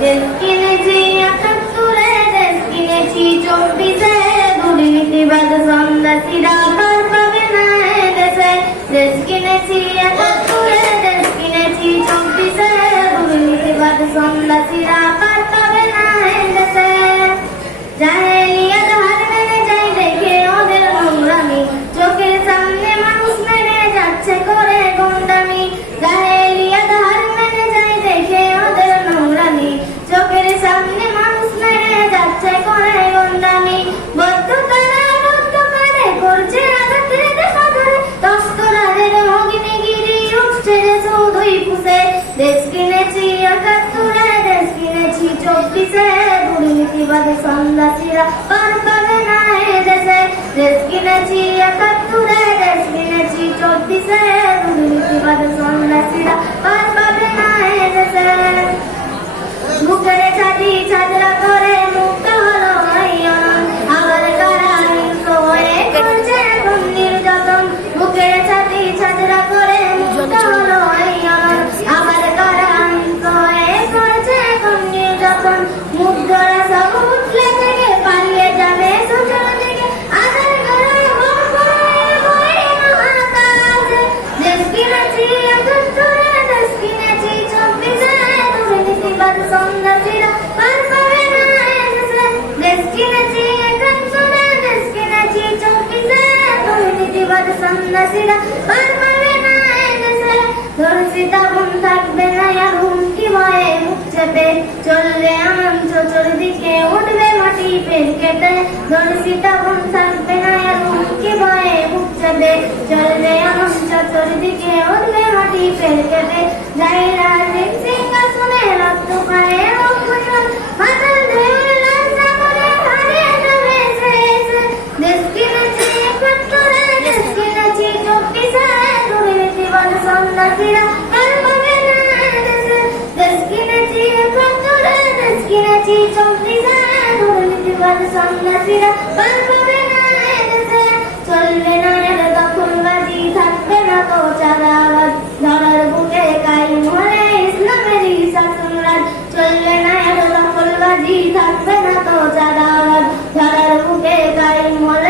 Deskileci yakıp süre deskileci çok bize Durmiti bazı sonda sida parpa bina edese Deskileci yakıp süre শুধুই ফুসে, দেশ কিনেছি একাত্তরে দেশ কিনেছি চব্বিশে দুর্নীতিবাদে সন্ন্যাসীরা পার পাবে না দেশে। দেশ কিনেছি একাত্তরে চেপে চললে আম চতুর্দিকে উঠবে মাটি পেট কেটে সীতা তখন থাকবে না আর হুমকি ভয়ে বুক চেপে চলবে আম চতুর্দিকে উঠবে মাটি পেট কেটে যাই চলবে না রে তখন বাজি, থাকবে না তো চাঁদাবাদ ধরার বুকে কাইম হলে ইসলামের শাসনরাজ চলবে না রে তখন বাজি থাকবে না তো চাঁদাবাদ ধরার বুকে কাইম হলে